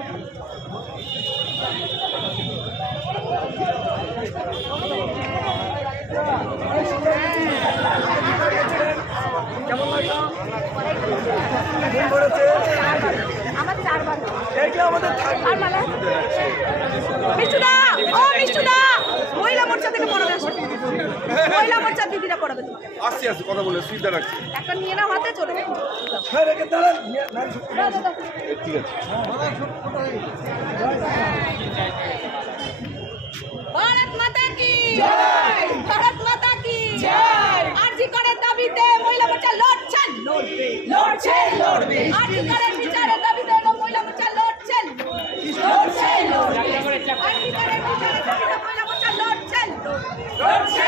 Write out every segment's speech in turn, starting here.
Thank you. কইলা আমার দিদিরা পড়াবে তোমাকে আসি আসি কথা বলে সিদ্ধা রাখছি একটা নিয়ে নাও হাতে চলে হ্যাঁ রেখে দাঁড়ান ঠিক আছে ভারত মাতা কি জয় ভারত মাতা কি জয় আরজি করে দাবিতে মহিলা বাচ্চা লড়ছেন লড়বে লড়ছে লড়বে আরজি করে বিচারে দাবিতে মহিলা বাচ্চা লড়ছেন লড়ছে লড়বে আরজি লড়ছে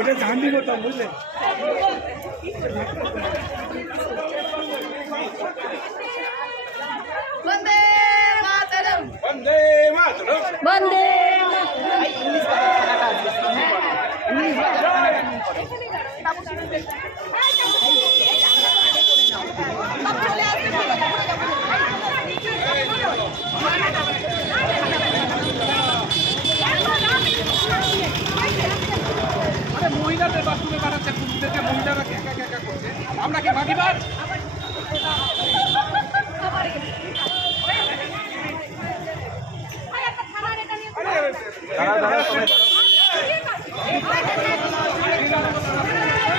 એટલે જાણી બતા બોલે વંદે માતરમ વંદે માતરમ વંદે માતરમ હે હે Thank you.